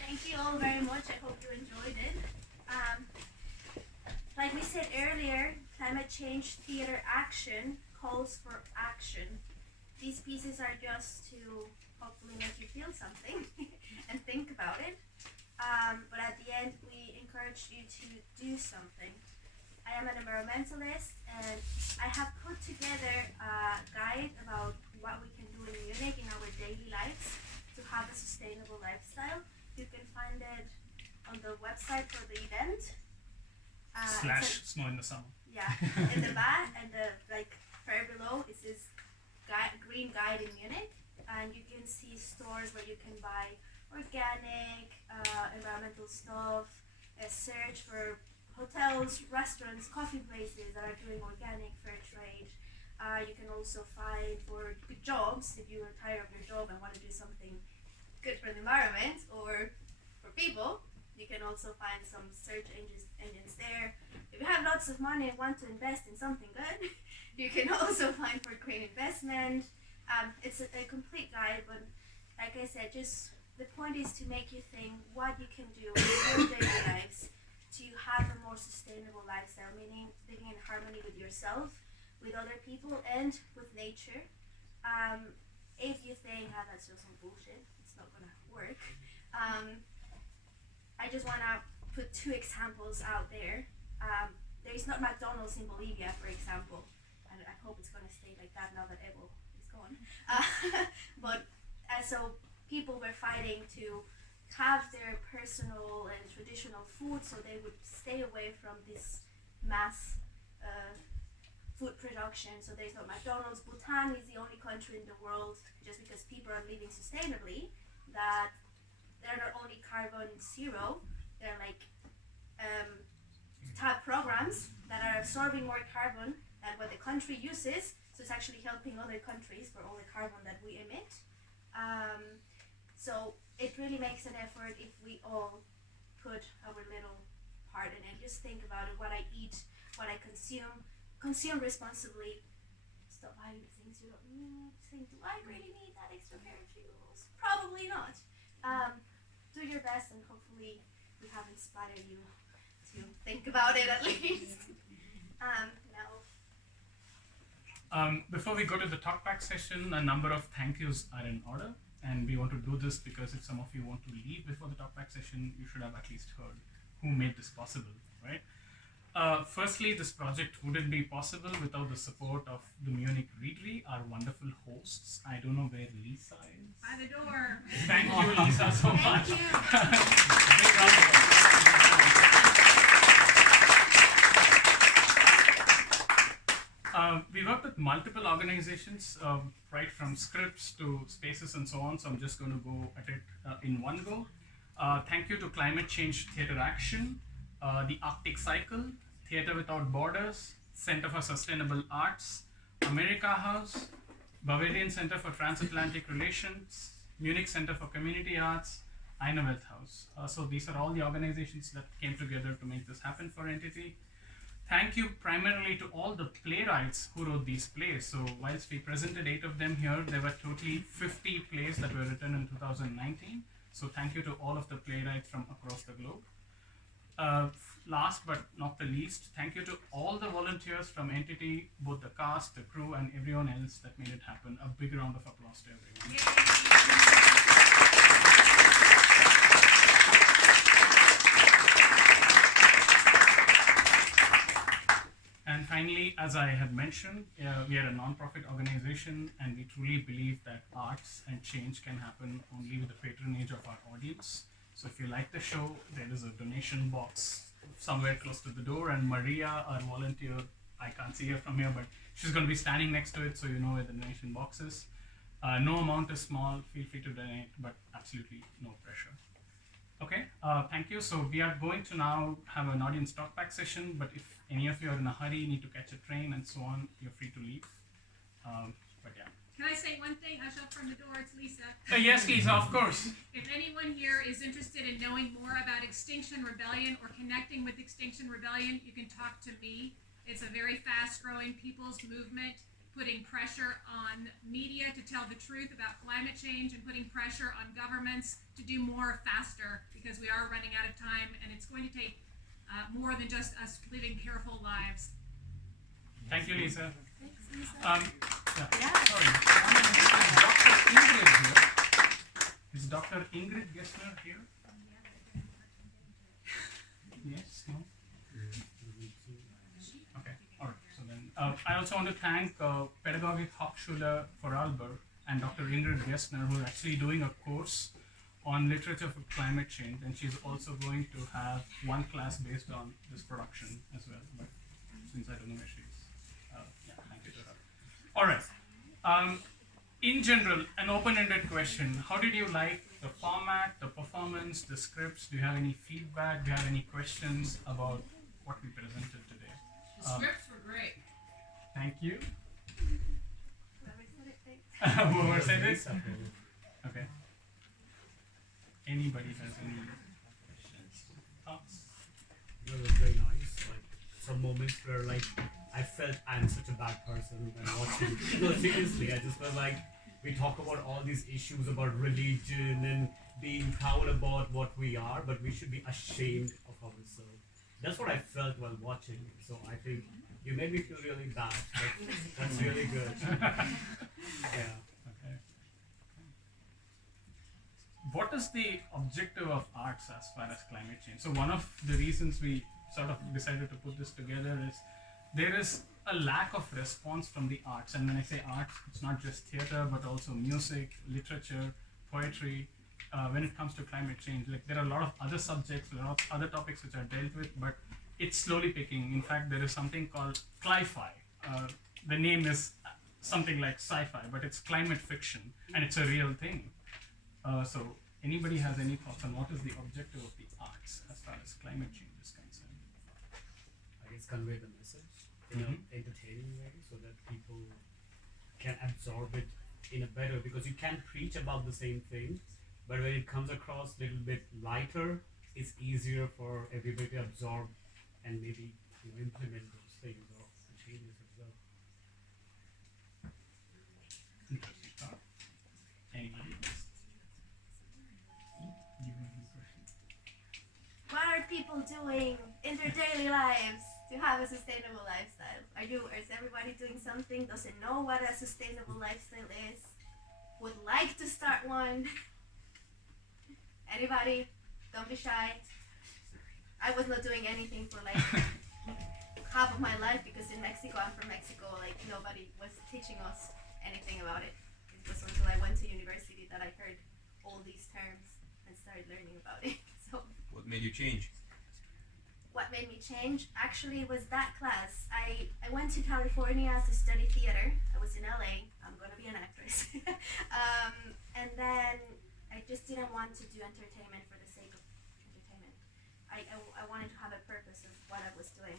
Thank you all very much. I hope you enjoyed it. Like we said earlier, climate change theater action calls for action. These pieces are just to hopefully make you feel something and think about it. But at the end, we encourage you to do something. I am an environmentalist, and I have put together a guide about what we can do in Munich in our daily lives to have a sustainable lifestyle. You can find it on the website for the event. / snow in the summer. Yeah, in the back and the far below it says green guide in Munich, and you can see stores where you can buy organic, environmental stuff. Search for hotels, restaurants, coffee places that are doing organic, fair trade. You can also find for good jobs if you are tired of your job and want to do something good for the environment or for people. You can also find some search engines there. If you have lots of money and want to invest in something good, you can also find for green investment. It's a complete guide, but like I said, just the point is to make you think what you can do in your daily lives to have a more sustainable lifestyle, meaning living in harmony with yourself, with other people, and with nature. If you think, that's just some bullshit, it's not gonna work. I just want to put 2 examples out there. There is not McDonald's in Bolivia, for example, and I hope it's going to stay like that now that Evo is gone. But so people were fighting to have their personal and traditional food, so they would stay away from this mass food production. So there's no McDonald's. Bhutan is the only country in the world, just because people are living sustainably, that they're not only carbon zero, they're type programs that are absorbing more carbon than what the country uses. So it's actually helping other countries for all the carbon that we emit. So it really makes an effort if we all put our little part in it. Just think about it, what I eat, what I consume responsibly. Stop buying things you don't need. Think, do I really need that extra pair of shoes? Probably not. Do your best, and hopefully we have inspired you to think about it at least. Before we go to the talkback session, a number of thank yous are in order, and we want to do this because if some of you want to leave before the talkback session, you should have at least heard who made this possible, right? Firstly, this project wouldn't be possible without the support of the Munich Readery, our wonderful hosts. I don't know where Lisa is. By the door. Thank you, Lisa, so much. Thank you. We work with multiple organizations, right from scripts to spaces and so on, so I'm just going to go at it in one go. Thank you to Climate Change Theatre Action, the Arctic Cycle, Theatre Without Borders, Center for Sustainable Arts, America House, Bavarian Center for Transatlantic Relations, Munich Center for Community Arts, Eine Welt House. So these are all the organizations that came together to make this happen for Entity. Thank you primarily to all the playwrights who wrote these plays. So whilst we presented 8 of them here, there were totally 50 plays that were written in 2019. So thank you to all of the playwrights from across the globe. Last but not the least, thank you to all the volunteers from Entity, both the cast, the crew, and everyone else that made it happen. A big round of applause to everyone. And finally, as I had mentioned, we are a non-profit organization, and we truly believe that arts and change can happen only with the patronage of our audience. So if you like the show, there is a donation box somewhere close to the door, and Maria, our volunteer, I can't see her from here, but she's going to be standing next to it, so you know where the donation box is. No amount is small, feel free to donate, but absolutely no pressure. Okay, thank you. So we are going to now have an audience talkback session, but if any of you are in a hurry, need to catch a train and so on, you're free to leave. But yeah. Can I say one thing, Ashok, from the door? It's Lisa. Yes, Lisa, of course. If anyone here is interested in knowing more about Extinction Rebellion or connecting with Extinction Rebellion, you can talk to me. It's a very fast-growing people's movement, putting pressure on media to tell the truth about climate change and putting pressure on governments to do more faster, because we are running out of time and it's going to take more than just us living careful lives. Thank you, Lisa. Thanks, Lisa. Yeah. Sorry. Dr. Ingrid here. Is Dr. Ingrid Gessner here? Yes, no? Okay, all right. So then, I also want to thank Pädagogik Hochschule Vorarlberg and Dr. Ingrid Gessner, who are actually doing a course on literature for climate change, and she's also going to have one class based on this production as well. But since I don't know where she is, yeah, thank you to her. All right. In general, an open-ended question. How did you like the format, the performance, the scripts? Do you have any feedback? Do you have any questions about what we presented today? The scripts were great. Thank you. Whoever said it, thanks. Whoever said this? Okay. Anybody has any questions? Thoughts? It was very nice. Like some moments where like I felt I'm such a bad person when watching. No, seriously, I just felt like we talk about all these issues about religion and being proud about what we are, but we should be ashamed of ourselves. That's what I felt while watching. So I think you made me feel really bad. That's really good. Yeah. Okay. What is the objective of arts as far as climate change? So one of the reasons we sort of decided to put this together is there is a lack of response from the arts. And when I say arts, it's not just theater, but also music, literature, poetry. When it comes to climate change, like there are a lot of other subjects, a lot of other topics which are dealt with, but it's slowly picking. In fact, there is something called cli-fi. The name is something like sci-fi, but it's climate fiction, and it's a real thing. So anybody has any thoughts on what is the objective of the arts as far as climate change is concerned? I guess convey the message in an entertaining way so that people can absorb it in a better, because you can preach about the same thing, but when it comes across a little bit lighter, it's easier for everybody to absorb and maybe implement those things or changes as well. Interesting thought. Anybody else? You have any questions? What are people doing in their daily lives to have a sustainable lifestyle? Is everybody doing something? Doesn't know what a sustainable lifestyle is? Would like to start one? Anybody? Don't be shy. I was not doing anything for like half of my life because in Mexico, I'm from Mexico, like nobody was teaching us anything about it. It was until I went to university that I heard all these terms and started learning about it. So What made you change? what made me change actually was that class. I went to California to study theater. I was in LA. I'm gonna be an actress. And then I just didn't want to do entertainment for the sake of entertainment. I wanted to have a purpose of what I was doing.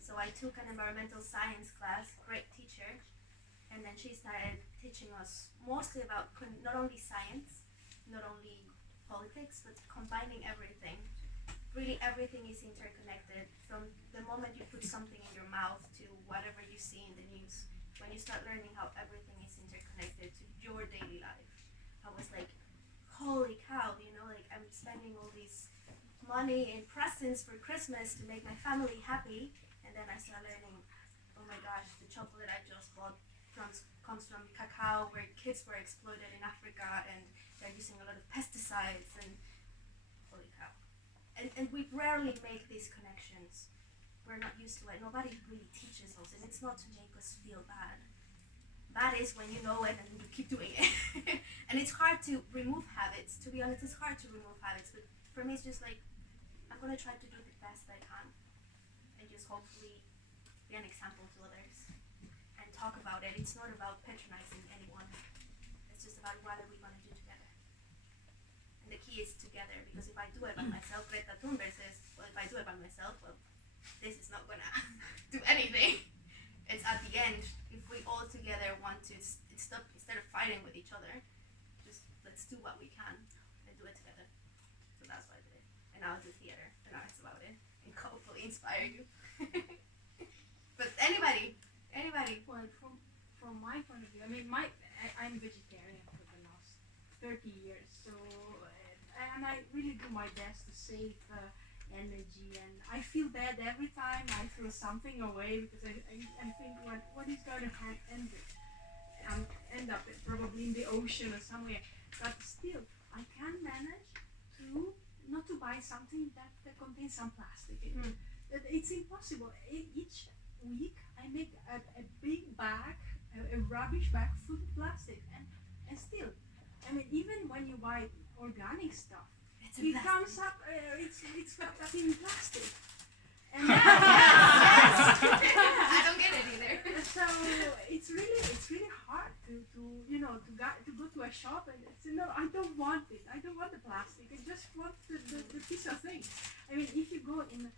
So I took an environmental science class, great teacher, and then she started teaching us mostly about not only science, not only politics, but combining everything. Really everything is interconnected, from the moment you put something in your mouth to whatever you see in the news. When you start learning how everything is interconnected to your daily life, I was like, holy cow, like I'm spending all this money in presents for Christmas to make my family happy, and then I start learning, oh my gosh, the chocolate I just bought comes from cacao where kids were exploited in Africa, and they're using a lot of pesticides, and holy cow. And we rarely make these connections. We're not used to it. Nobody really teaches us, and it's not to make us feel bad. Bad is when you know it and you keep doing it. And it's hard to remove habits. To be honest, it's hard to remove habits. But for me, it's just like, I'm going to try to do the best I can. And just hopefully be an example to others. And talk about it. It's not about patronizing anyone. It's just about what are we going to do together. And the key is together, because if I do it by myself, Greta Thunberg says, well, if I do it by myself, well, this is not gonna do anything. It's at the end, if we all together want to, it's fighting with each other. Just let's do what we can and do it together. So that's what I did. And I'll do theater and arts about it and hopefully inspire you. But anybody. Well, from my point of view, I mean, I'm vegetarian for the last 30 years, so and I really do my best to save energy, and I feel bad every time I throw something away because I think what is going to end up probably in the ocean or somewhere, but still I can manage to not to buy something that contains some plastic in it. It's impossible. Each week I make a big bag, a rubbish bag full of plastic, and still, I mean, even when you buy organic stuff, it comes up, it's wrapped up in plastic. And I don't get it either. So it's really hard to go to a shop and say, no, I don't want it. I don't want the plastic. I just want the piece of thing. I mean, if you go in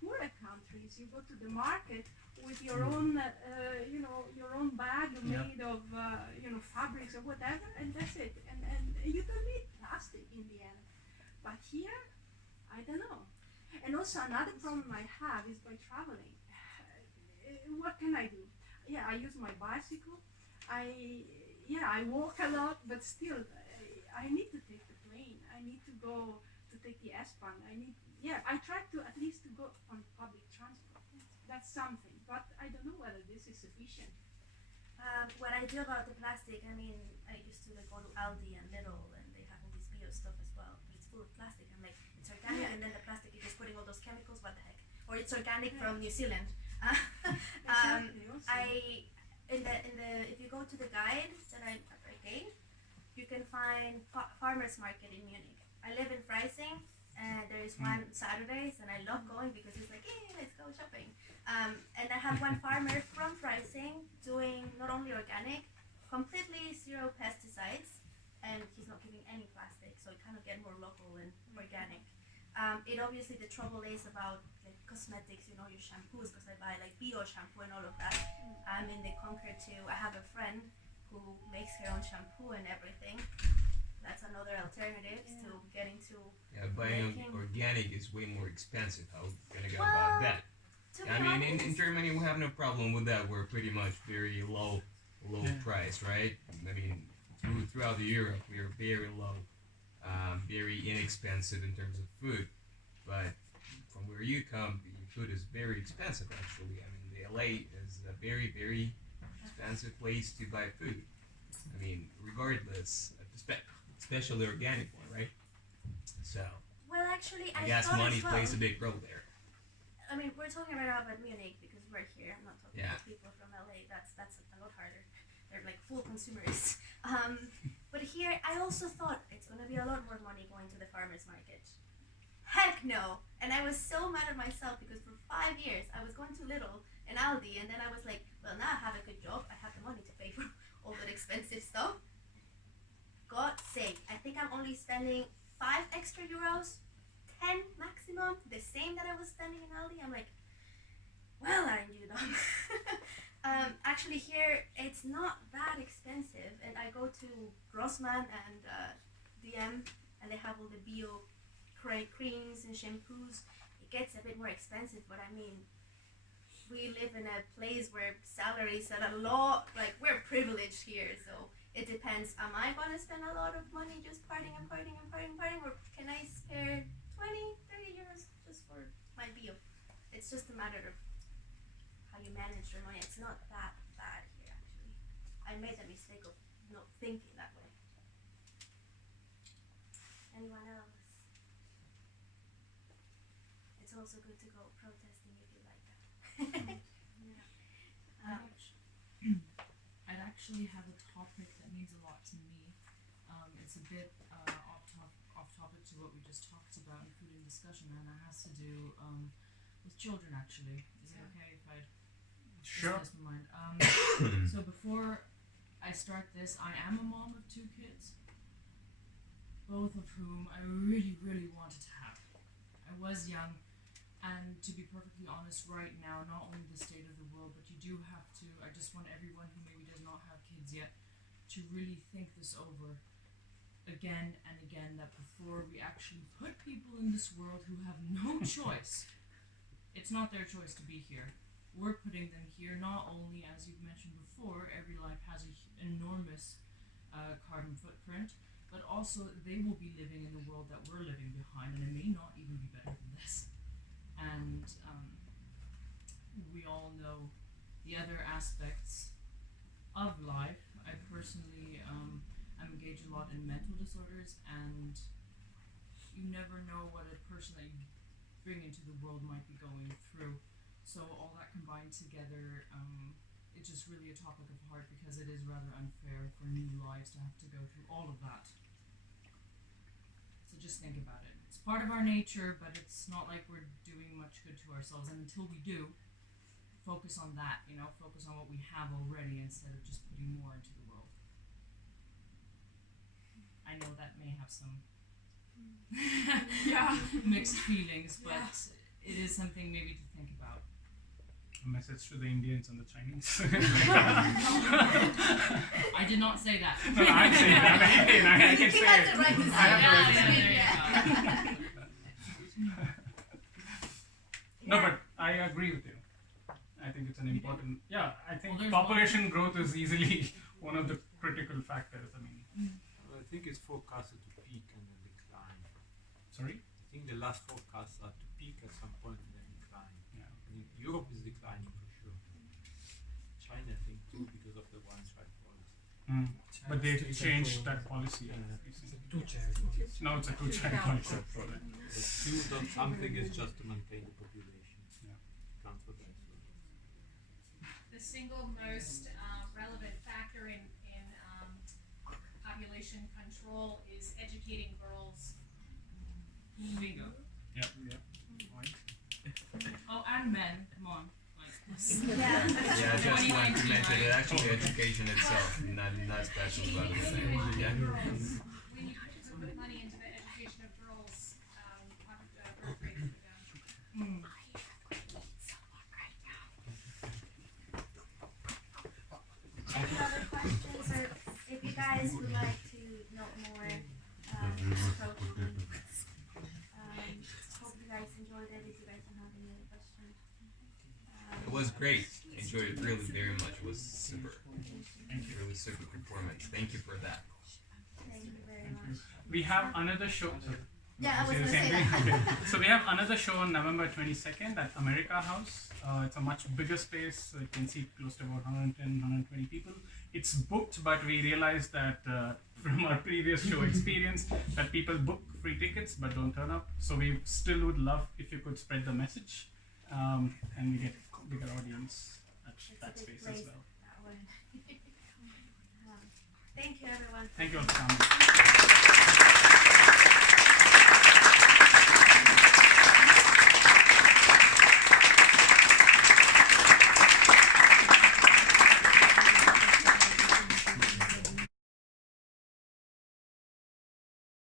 poorer countries, you go to the market with your own, your own bag made of, fabrics or whatever, and that's it. And you don't need plastic in the end. But here, I don't know. And also another problem I have is by traveling. What can I do? Yeah, I use my bicycle. I walk a lot, but still, I need to take the plane. I need to go to take the S-Bahn. I try to at least to go on public transport. That's something, but I don't know whether this is sufficient. What I do about the plastic, I mean, I used to go to Aldi and Lidl, and they have all this bio stuff as well, but it's full of plastic. I'm like, it's organic, and then the plastic is just putting all those chemicals. What the heck? Or it's organic from New Zealand. Exactly. If you go to the guide that I gave, you can find farmers market in Munich. I live in Freising, and there is one Saturdays, and I love going because it's like, hey, let's go shopping. And I have one farmer from Freising doing not only organic, completely zero pesticides, and he's not giving any plastic, so it kind of get more local and organic. It obviously, the trouble is about like cosmetics, your shampoos, because I buy like bio shampoo and all of that. I'm in the Concord too. I have a friend who makes her own shampoo and everything. That's another alternative to getting to. Yeah, buying organic is way more expensive. How gonna go Well, about that? To be I mean, in honest, Germany we have no problem with that. We're pretty much very low price, right? I mean, throughout Europe we are very low, very inexpensive in terms of food. But from where you come, the food is very expensive actually. I mean, the LA is a very, very expensive place to buy food. I mean, regardless, especially organic one, right? So well, actually, I guess thought money as well. plays a big role there. I mean, we're talking right now about Munich because we're here. I'm not talking Yeah. about people from LA. That's a lot harder. They're like full consumerists. But here, I also thought it's gonna be a lot more money going to the farmers market. Heck no! And I was so mad at myself because for 5 years I was going to Lidl and Aldi, and then I was like, well, now I have a good job. I have the money to pay for all that expensive stuff. God's sake, I think I'm only spending 5 extra euros. 10 maximum, the same that I was spending in Aldi. I'm like, well, aren't you dumb? Actually here, it's not that expensive, and I go to Grossman and DM, and they have all the bio creams and shampoos. It gets a bit more expensive, but I mean, we live in a place where salaries are a lot, like, we're privileged here, so it depends. Am I gonna spend a lot of money just partying, or can I spare 20, 30 euros just for my bio? It's just a matter of how you manage your money. It's not that bad here, actually. I made the mistake of not thinking that way. Anyone else? It's also good to go protesting if you like that. I'd actually have a topic that means a lot to me. It's a bit off topic to what we just talked about in food and discussion, and it has to do with children. Actually, is it okay if I Sure. discuss my mind? So before I start this, I am a mom of 2 kids, both of whom I really, really wanted to have. I was young. And to be perfectly honest, right now, not only the state of the world, but you do have to, I just want everyone who maybe does not have kids yet to really think this over again and again, that before we actually put people in this world who have no choice, it's not their choice to be here. We're putting them here not only, as you've mentioned before, every life has an enormous carbon footprint, but also they will be living in the world that we're living behind, and it may not even be better than this. And we all know the other aspects of life. I personally am engaged a lot in mental disorders, and you never know what a person that you bring into the world might be going through. So all that combined together, it's just really a topic of heart, because it is rather unfair for new lives to have to go through all of that. So just think about it. It's part of our nature, but it's not like we're doing much good to ourselves. And until we do, focus on that, focus on what we have already instead of just putting more into the world. I know that may have some mixed feelings, but it is something maybe to think about. A message to the Indians and the Chinese. I did not say that. No, I'm saying that. I'm an Indian. I can He say has it. the right to I say have the right to that. say it. Yeah. No, but I agree with you. I think it's an important. Yeah, I think Well, there's population growth is easily one of the critical factors. I mean, I think it's forecasted to peak and then decline. sorry. I think the last forecasts are to peak at some point and then decline. Yeah. I mean, Europe is declining for sure. China, I think, too, because of the one child policy. But they've changed that policy. Now it's a two-child policy. But you done something is just to maintain the population. Yeah. Can't forget. The single most relevant factor in population control is educating girls. Bingo. Yep. Oh, and men, come on. Yeah. Yeah, I just want to 2019, mention right? it. Actually, education itself, not special, but the same. Yeah. We need to put money into the education of girls. Birth rate will go down. Any other questions, or if you guys would like to know more, approach me. Hope you guys enjoyed it. If you guys don't have any other questions. It was great. Enjoyed it really very much. It was super. Really super performance. Thank you for that. Thank you very much. We have another show. Yeah, I was Say the gonna same say thing? that. Okay. So we have another show on November 22nd at America House. It's a much bigger space. So you can see close to about 110, 120 people. It's booked, but we realized that from our previous show experience that people book free tickets but don't turn up. So we still would love if you could spread the message, and we get bigger audience at It's that a big space place as well. that way. Thank you, everyone. Thank you all for coming.